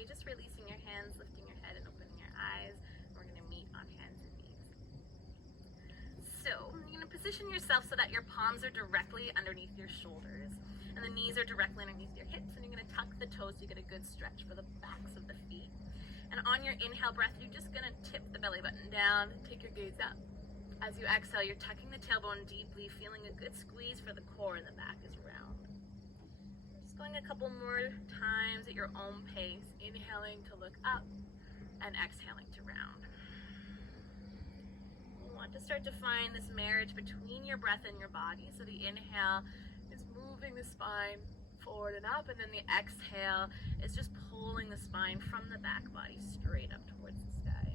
body, just releasing your hands, lifting your head and opening your eyes. We're going to meet on hands and knees. So you're going to position yourself so that your palms are directly underneath your shoulders and the knees are directly underneath your hips, and you're going to tuck the toes so you get a good stretch for the backs of the feet. And on your inhale breath, you're just going to tip the belly button down and take your gaze up. As you exhale, you're tucking the tailbone deeply, feeling a good squeeze for the core, and the back is round. Just going a couple more times at your own pace, inhaling to look up and exhaling to round. You want to start to find this marriage between your breath and your body. So the inhale is moving the spine forward and up, and then the exhale is just pulling the spine from the back body straight up towards the sky.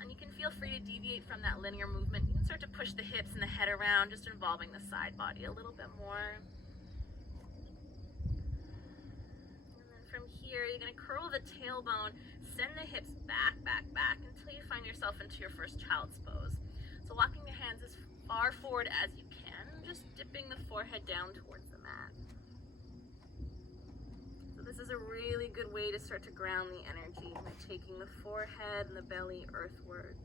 And you can feel free to deviate from that linear movement. You can start to push the hips and the head around, just involving the side body a little bit more. And then from here, you're going to curl the tailbone, send the hips back, back, back until you find yourself into your first child's pose. So walking the hands as far forward as you can, just dipping the forehead down towards the mat. This is a really good way to start to ground the energy by taking the forehead and the belly earthward.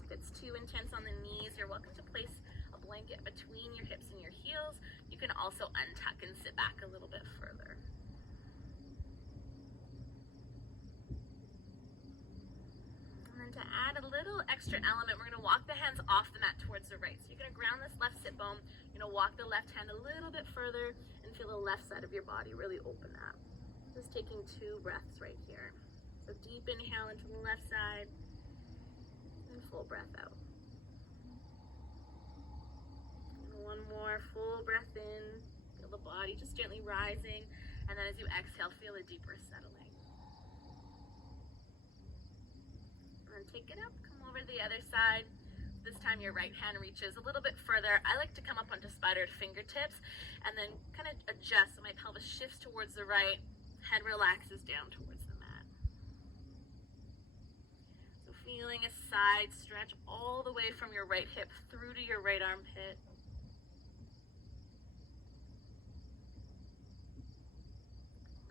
If it's too intense on the knees, you're welcome to place a blanket between your hips and your heels. You can also untuck and sit back a little bit further. And then to add a little extra element, we're going to walk the hands off the mat towards the right. So you're going to ground this left sit bone. You're going to walk the left hand a little bit further and feel the left side of your body really open up. Just taking 2 breaths right here. So deep inhale into the left side and full breath out. And one more full breath in. Feel the body just gently rising. And then as you exhale, feel a deeper settling. And take it up, come over to the other side. This time your right hand reaches a little bit further. I like to come up onto spider fingertips and then kind of adjust. So my pelvis shifts towards the right, head relaxes down towards the mat. So feeling a side stretch all the way from your right hip through to your right armpit.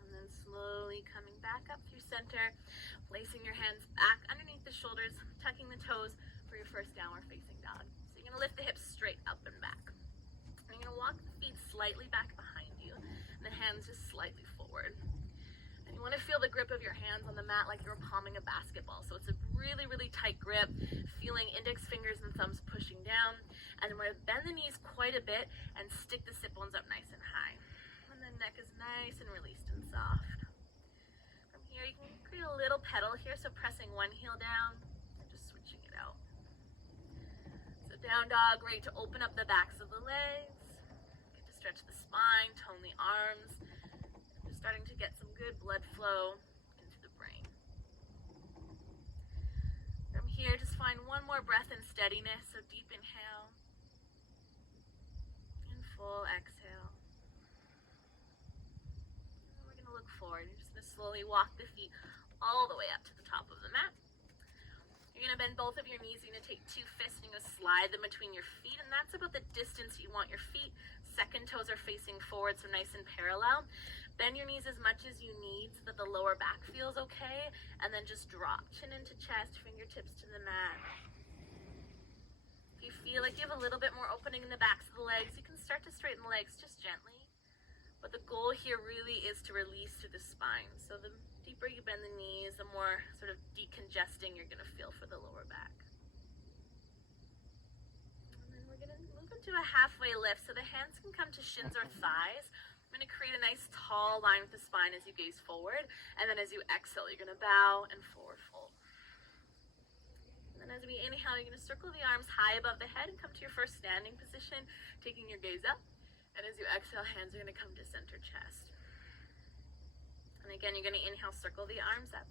And then slowly coming back up through center, placing your hands back underneath the shoulders, tucking the toes for your first downward facing dog. So you're going to lift the hips straight up and back. And you're going to walk the feet slightly back behind you, and the hands just slightly forward. And you want to feel the grip of your hands on the mat like you're palming a basketball. So it's a really, really tight grip, feeling index fingers and thumbs pushing down. And then we're going to bend the knees quite a bit and stick the sit bones up nice and high. And the neck is nice and released and soft. From here, you can create a little pedal here, so pressing one heel down and just switching it out. So down dog, great to open up the backs of the legs. Get to stretch the spine, tone the arms. Just starting to get some good blood flow into the brain. From here, just find one more breath in steadiness. So deep inhale and full exhale. Look forward. You're just going to slowly walk the feet all the way up to the top of the mat. You're going to bend both of your knees. You're going to take 2 fists and you're going to slide them between your feet, and that's about the distance you want your feet. Second toes are facing forward, so nice and parallel. Bend your knees as much as you need so that the lower back feels okay, and then just drop chin into chest, fingertips to the mat. If you feel like you have a little bit more opening in the backs of the legs, you can start to straighten the legs just gently. But the goal here really is to release through the spine. So the deeper you bend the knees, the more sort of decongesting you're going to feel for the lower back. And then we're going to move into a halfway lift. So the hands can come to shins or thighs. I'm going to create a nice tall line with the spine as you gaze forward. And then as you exhale, you're going to bow and forward fold. And then as we inhale, you're going to circle the arms high above the head and come to your first standing position, taking your gaze up. And as you exhale, hands are going to come to center chest. And again, you're going to inhale, circle the arms up.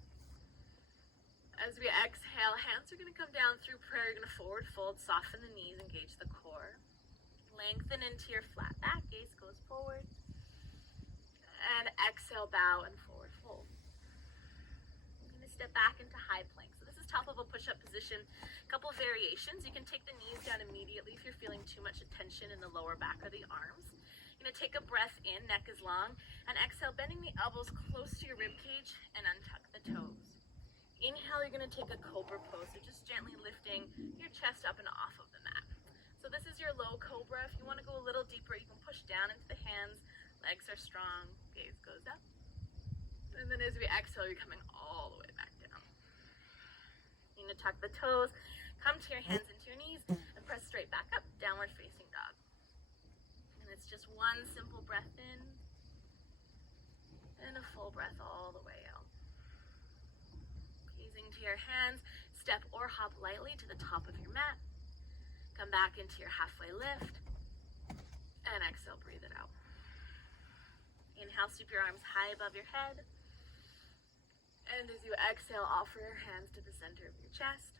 As we exhale, hands are going to come down through prayer. You're going to forward fold, soften the knees, engage the core. Lengthen into your flat back, gaze goes forward. And exhale, bow and forward fold. You're going to step back into high plank. So this is top of a push-up position. A couple variations. You can take the knees down immediately if you're feeling too much tension in the lower back or the arms. You're gonna take a breath in, neck is long, and exhale, bending the elbows close to your rib cage and untuck the toes. Inhale, you're gonna take a cobra pose, so just gently lifting your chest up and off of the mat. So this is your low cobra. If you wanna go a little deeper, you can push down into the hands, legs are strong, gaze goes up. And then as we exhale, you're coming all the way back down. You're gonna tuck the toes, come to your hands into your knees, and press straight back up, downward facing dog. And it's just one simple breath in, and a full breath all the way out. Gazing to your hands, step or hop lightly to the top of your mat. Come back into your halfway lift, and exhale, breathe it out. Inhale, sweep your arms high above your head. And as you exhale, offer your hands to the center of your chest.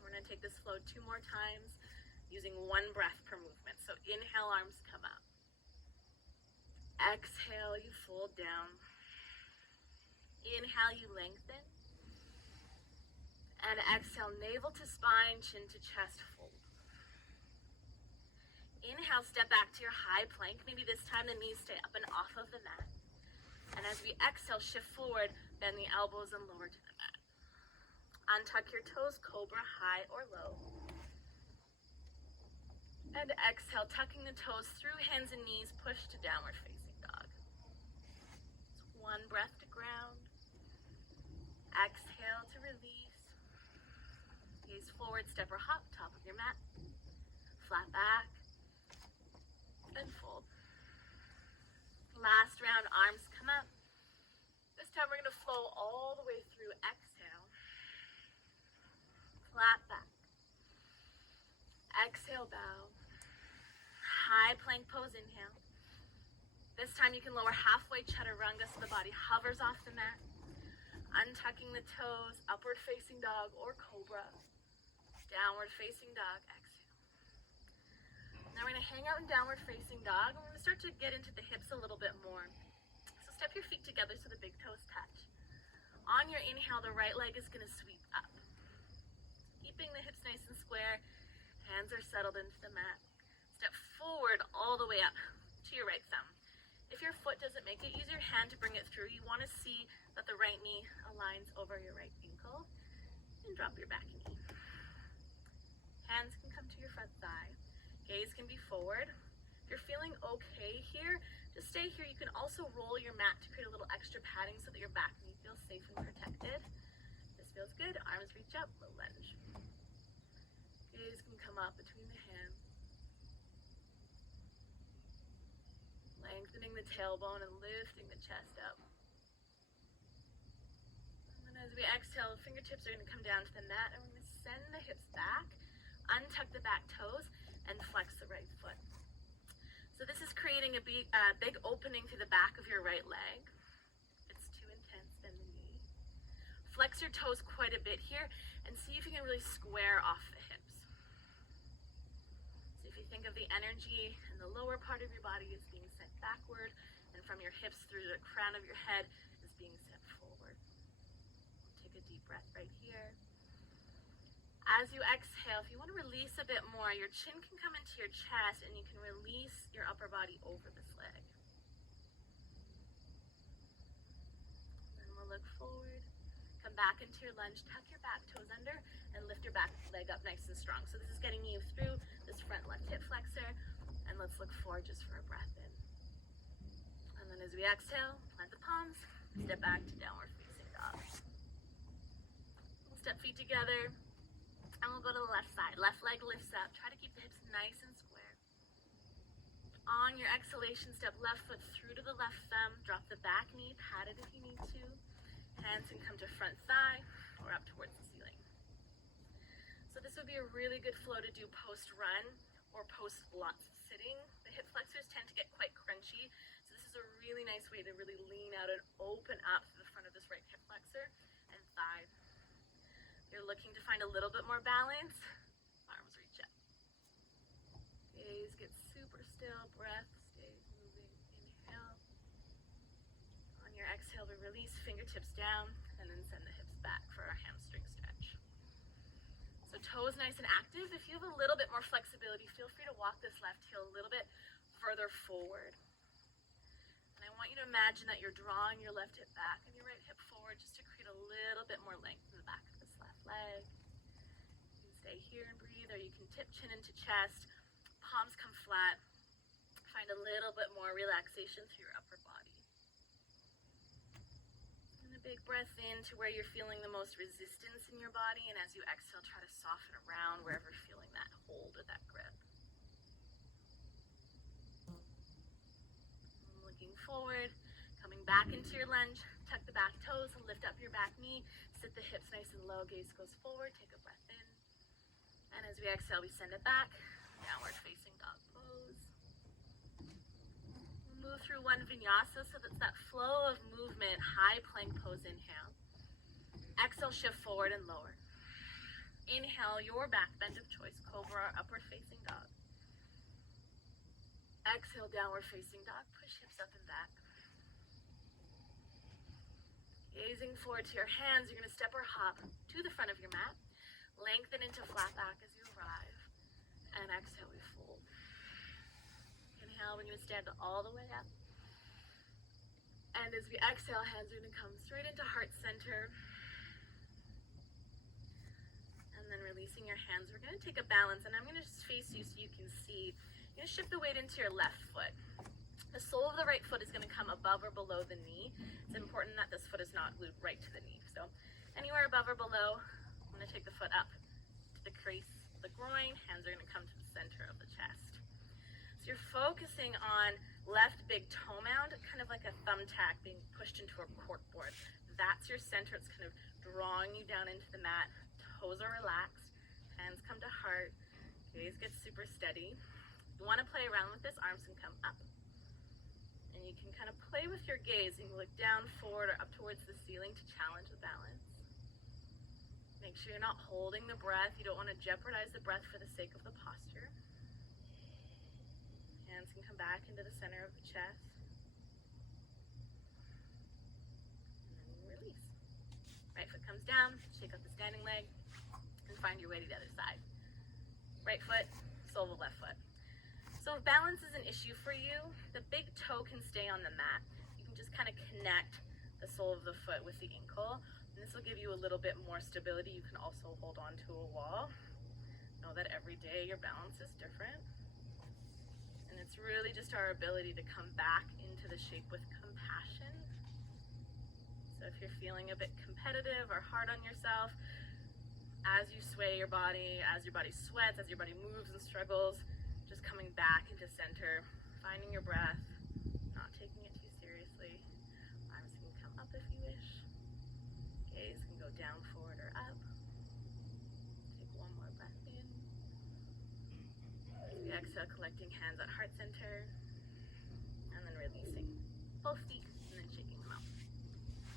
We're gonna take this flow 2 more times using 1 breath per movement. So inhale, arms come up. Exhale, you fold down. Inhale, you lengthen. And exhale, navel to spine, chin to chest, fold. Inhale, step back to your high plank. Maybe this time the knees stay up and off of the mat. And as we exhale, shift forward, bend the elbows and lower to the mat. Untuck your toes, cobra, high or low. And exhale, tucking the toes through hands and knees, push to downward facing dog. It's 1 breath to ground. Exhale to release. Gaze forward, step or hop, top of your mat. Flat back. And fold. Last round, arms come up. This time we're gonna flow all the way through. Exhale. Flat back. Exhale, bow. High plank pose, inhale. This time you can lower halfway chaturanga so the body hovers off the mat. Untucking the toes, upward facing dog or cobra. Downward facing dog, exhale. Now we're gonna hang out in downward facing dog, and we're gonna start to get into the hips a little bit more. So step your feet together so the big toes touch. On your inhale, the right leg is gonna sweep up. Keeping the hips nice and square, hands are settled into the mat. Step forward all the way up to your right thumb. If your foot doesn't make it, use your hand to bring it through. You wanna see that the right knee aligns over your right ankle, and drop your back knee. Hands can come to your front thigh. Gaze can be forward. If you're feeling okay here, just stay here. You can also roll your mat to create a little extra padding so that your back knee feels safe and protected. This feels good. Arms reach up, low lunge. Gaze can come up between the hands. Lengthening the tailbone and lifting the chest up. And then as we exhale, the fingertips are going to come down to the mat, and we're going to send the hips back, untuck the back toes, and flex the right foot. So this is creating a big opening through the back of your right leg. If it's too intense, bend the knee. Flex your toes quite a bit here, and see if you can really square off the hips. So if you think of the energy in the lower part of your body is being sent backward, and from your hips through the crown of your head is being sent forward. Take a deep breath right here. As you exhale, if you want to release a bit more, your chin can come into your chest and you can release your upper body over this leg. Then we'll look forward, come back into your lunge, tuck your back toes under, and lift your back leg up nice and strong. So this is getting you through this front left hip flexor, and let's look forward just for a breath in. And then as we exhale, plant the palms, step back to downward facing dog. We'll step feet together. And we'll go to the left side. Left leg lifts up. Try to keep the hips nice and square. On your exhalation, step left foot through to the left thumb. Drop the back knee, pat it if you need to. Hands can come to front thigh or up towards the ceiling. So this would be a really good flow to do post-run or post lots of sitting. The hip flexors tend to get quite crunchy. So this is a really nice way to really lean out and open up to the front of this right hip flexor and thigh. You're looking to find a little bit more balance, arms reach up. Gaze gets super still, breath stays moving. Inhale. On your exhale, we release, fingertips down, and then send the hips back for our hamstring stretch. So toes nice and active. If you have a little bit more flexibility, feel free to walk this left heel a little bit further farther forward. And I want you to imagine that you're drawing your left hip back and your right hip forward just to create a little bit more length in the back of this left leg. You can stay here and breathe, or you can tip chin into chest, palms come flat. Find a little bit more relaxation through your upper body. And a big breath in to where you're feeling the most resistance in your body, and as you exhale, try to soften around wherever you're feeling that hold or that grip. Looking forward, coming back into your lunge, tuck the back toes, lift up your back knee, sit the hips nice and low, gaze goes forward, take a breath in. And as we exhale, we send it back, downward facing dog pose. We'll move through one vinyasa, so that's that flow of movement, high plank pose, inhale. Exhale, shift forward and lower. Inhale, your back bend of choice, cobra or upward facing dog. Exhale, downward facing dog, push hips up and back. Gazing forward to your hands, you're gonna step or hop to the front of your mat. Lengthen into flat back as you arrive. And exhale, we fold. Inhale, we're gonna stand all the way up. And as we exhale, hands are gonna come straight into heart center. And then releasing your hands, we're gonna take a balance, and I'm gonna just face you so you can see. You're gonna shift the weight into your left foot. The sole of the right foot is gonna come above or below the knee. It's important that this foot is not glued right to the knee. So anywhere above or below, I'm gonna take the foot up to the crease of the groin. Hands are gonna come to the center of the chest. So you're focusing on left big toe mound, kind of like a thumbtack being pushed into a cork board. That's your center. It's kind of drawing you down into the mat. Toes are relaxed, hands come to heart, gaze gets super steady. You want to play around with this, arms can come up. And you can kind of play with your gaze and look down, forward, or up towards the ceiling to challenge the balance. Make sure you're not holding the breath. You don't want to jeopardize the breath for the sake of the posture. Hands can come back into the center of the chest. And then release. Right foot comes down, shake up the standing leg, and find your way to the other side. Right foot, sole of the left foot. So if balance is an issue for you, the big toe can stay on the mat. You can just kind of connect the sole of the foot with the ankle, and this will give you a little bit more stability. You can also hold on to a wall. Know that every day your balance is different. And it's really just our ability to come back into the shape with compassion. So if you're feeling a bit competitive or hard on yourself, as you sway your body, as your body sweats, as your body moves and struggles, just coming back into center, finding your breath, not taking it too seriously. Arms can come up if you wish. Gaze can go down, forward, or up. Take one more breath in. As we exhale, collecting hands at heart center, and then releasing both feet, and then shaking them out.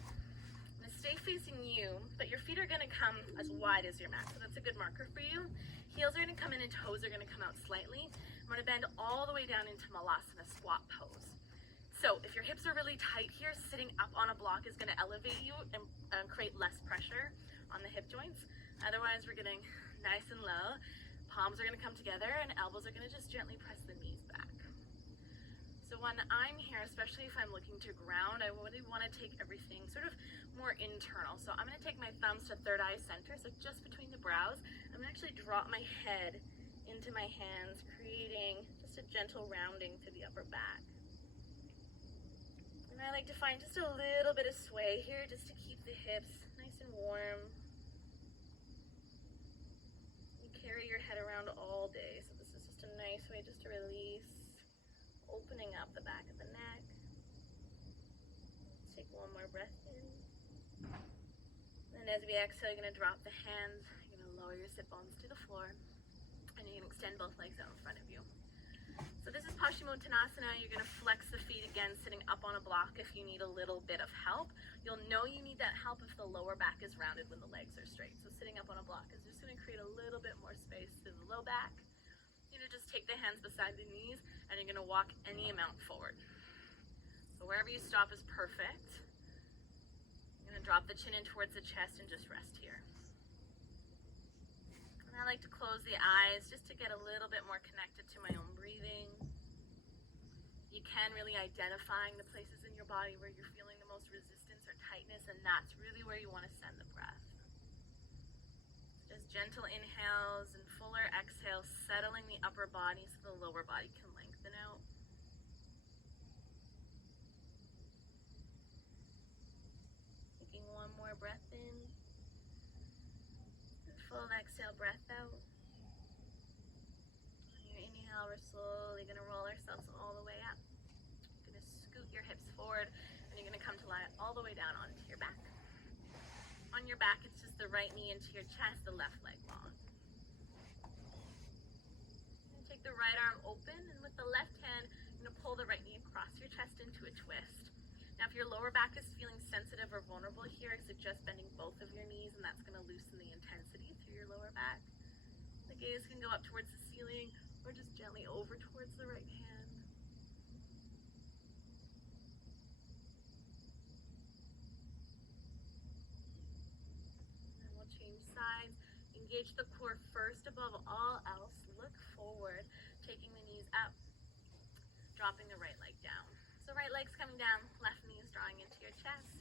I'm gonna stay facing you, but your feet are gonna come as wide as your mat, so that's a good marker for you. Heels are gonna come in and toes are gonna come out slightly. I'm gonna bend all the way down into Malasana, squat pose. So if your hips are really tight here, sitting up on a block is gonna elevate you and create less pressure on the hip joints. Otherwise, we're getting nice and low. Palms are gonna come together and elbows are gonna just gently press the knees back. So when I'm here, especially if I'm looking to ground, I really wanna take everything sort of more internal. So I'm gonna take my thumbs to third eye center, so just between the brows. I'm gonna actually drop my head into my hands, creating just a gentle rounding to the upper back. And I like to find just a little bit of sway here, just to keep the hips nice and warm. You carry your head around all day, so this is just a nice way just to release, opening up the back of the neck. Take one more breath in. And as we exhale, you're gonna drop the hands, you're gonna lower your sit bones to the floor, and you're gonna extend both legs out in front of you. So this is Paschimottanasana. You're gonna flex the feet again, sitting up on a block if you need a little bit of help. You'll know you need that help if the lower back is rounded when the legs are straight. So sitting up on a block is just gonna create a little bit more space to the low back. You're gonna just take the hands beside the knees, and you're gonna walk any amount forward. So wherever you stop is perfect. You're gonna drop the chin in towards the chest and just rest here. And I like to close the eyes just to get a little bit more connected to my own breathing. can, really identifying the places in your body where you're feeling the most resistance or tightness, and that's really where you want to send the breath. Just gentle inhales and fuller exhales, settling the upper body so the lower body can lengthen out. Taking one more breath in, and full exhale, breath out. On your inhale, we're slowly going to roll ourselves all the way up. You're going to scoot your hips forward, and you're going to come to lie all the way down onto your back. On your back, it's just the right knee into your chest, the left leg long. And take the right arm open, and with the left hand, you're going to pull the right knee across your chest into a twist. Now, if your lower back is feeling sensitive or vulnerable here, I suggest bending both of your knees, and that's going to loosen the intensity through your lower back. The gaze can go up towards the ceiling or just gently over towards the right hand. And then we'll change sides. Engage the core first above all else. Look forward, taking the knees up, dropping the right leg down. So right leg's coming down, left knee is drawing into your chest.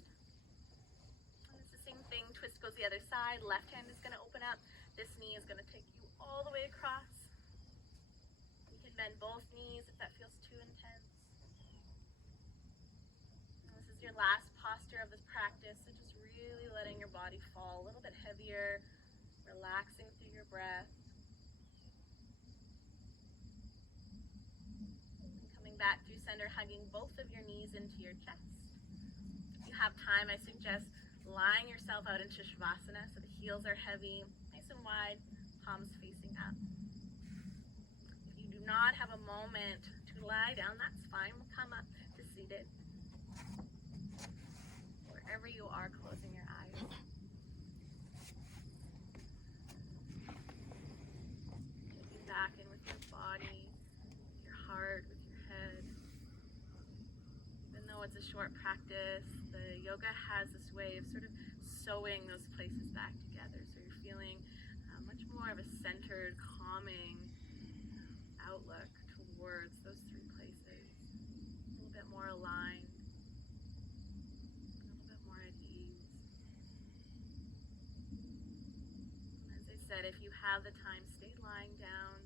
And it's the same thing, twist goes the other side, left hand is going to open up, this knee is going to take you all the way across. You can bend both knees if that feels too intense. And this is your last posture of this practice, so just really letting your body fall a little bit heavier, relaxing through your breath. Back through center, hugging both of your knees into your chest. If you have time, I suggest lying yourself out into Shavasana so the heels are heavy, nice and wide, palms facing up. If you do not have a moment to lie down, that's fine. We'll come up to seated. Wherever you are, closing your eyes. Taking back in with your body, your heart, with your head. Even though it's a short practice, the yoga has this way of sort of sewing those places back together. So you're feeling much more of a centered, calming outlook towards those three places. A little bit more aligned, a little bit more at ease. As I said, if you have the time, stay lying down.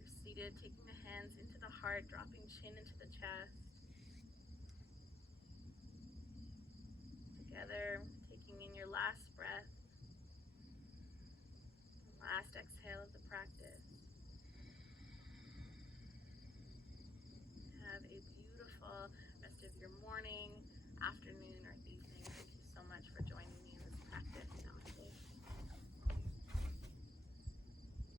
You're seated, taking the hands into the heart, dropping chin into the chest. Together, taking in your last breath, last exhale of the practice. Have a beautiful rest of your morning, afternoon,